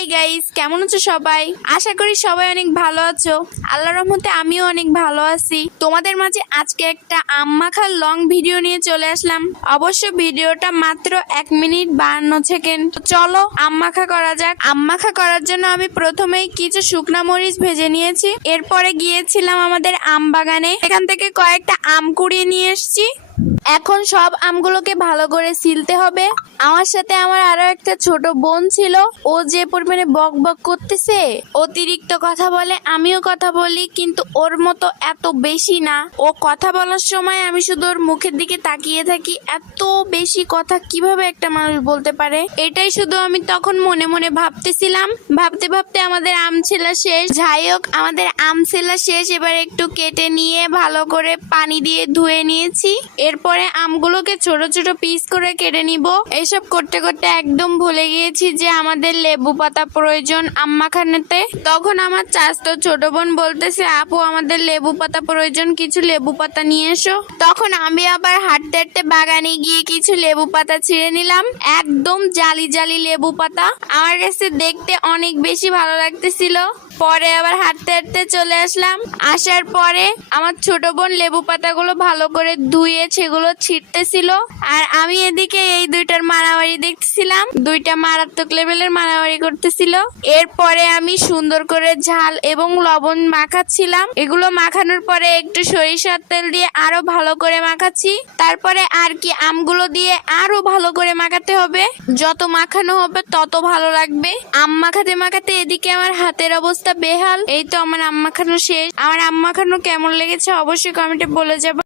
Hi guys, কেমন আছো সবাই? আশা করি সবাই অনেক ভালো আছো। আল্লাহর রহমতে আমিও অনেক ভালো আছি। তোমাদের মাঝে আজকে একটা আম মাখার লং ভিডিও নিয়ে চলে আসলাম। অবশ্য ভিডিওটা মাত্র 1 মিনিট 52 সেকেন্ড। চলো আম মাখা করা যাক। আম মাখা করার জন্য আমি প্রথমেই কিছু শুকনা মরিচ ভেজে নিয়েছি। এরপরে গিয়েছিলাম আমাদের আম বাগানে, এখান থেকে কয়েকটা আম কুড়িয়ে নিয়ে এসেছি। এখন সব আমগুলোকে ভালো করে ছিলতে হবে। আমার সাথে আমার আরো একটা ছোট বোন ছিল, ও যে পরিমাণে বক বক করতেছে, অতিরিক্ত কথা বলে, আমিও কথা বলি, কিন্তু ওর মতো এত বেশি না। ও কথা বলার সময় আমি শুধু ওর মুখের দিকে তাকিয়ে থাকি। এত বেশি কথা কিভাবে একটা মানুষ বলতে পারে, এটাই শুধু আমি তখন মনে মনে ভাবতেছিলাম। ভাবতে ভাবতে আমাদের আম ছেলা শেষ। যাই হোক, আমাদের আম ছেলা শেষ। এবার একটু কেটে নিয়ে ভালো করে পানি দিয়ে ধুয়ে নিয়েছি। এরপরে আমগুলোকে ছোট ছোট পিস করে কেটে নিব। এসব করতে করতে একদম ভুলে গিয়েছি যে আমাদের লেবু পাতা প্রয়োজন আম মাখানোতে। তখন আমার চাচাতো ছোট বোন বলতেছে, আপু আমাদের লেবু পাতা প্রয়োজন, কিছু লেবু পাতা নিয়ে এসো। তখন আমি আবার হাঁটতে হাঁটতে বাগানে গিয়ে কিছু লেবু পাতা ছিঁড়ে নিলাম। একদম জালি জালি লেবু পাতা, আমার কাছে দেখতে অনেক বেশি ভালো লাগতেছিল। পরে আবার হাঁটতে হাঁটতে চলে আসলাম। আসার পরে আমার ছোট বোন লেবু পাতাগুলো ভালো করে ধুয়ে সেগুলো ছিঁড়তেছিল, আর আমি এদিকে এই দুইটার মারামারি দেখতেছিলাম। দুইটা মারাত্মক লেভেলের মারামারি করতেছিল। এরপরে আমি সুন্দর করে ঝাল এবং লবণ মাখাচ্ছিলাম। এগুলো মাখানোর পরে একটু সরিষার তেল দিয়ে আরো ভালো করে মাখাচ্ছি। তারপরে আর কি আমগুলো দিয়ে আরো ভালো করে মাখাতে হবে। যত মাখানো হবে তত ভালো লাগবে। আম মাখাতে মাখাতে এদিকে আমার হাতের অবস্থা বেহাল। এই তো আমার আম মাখানো শেষ। আমার আম মাখানো কেমন লেগেছে অবশ্যই কমেন্টে বলে যাবে।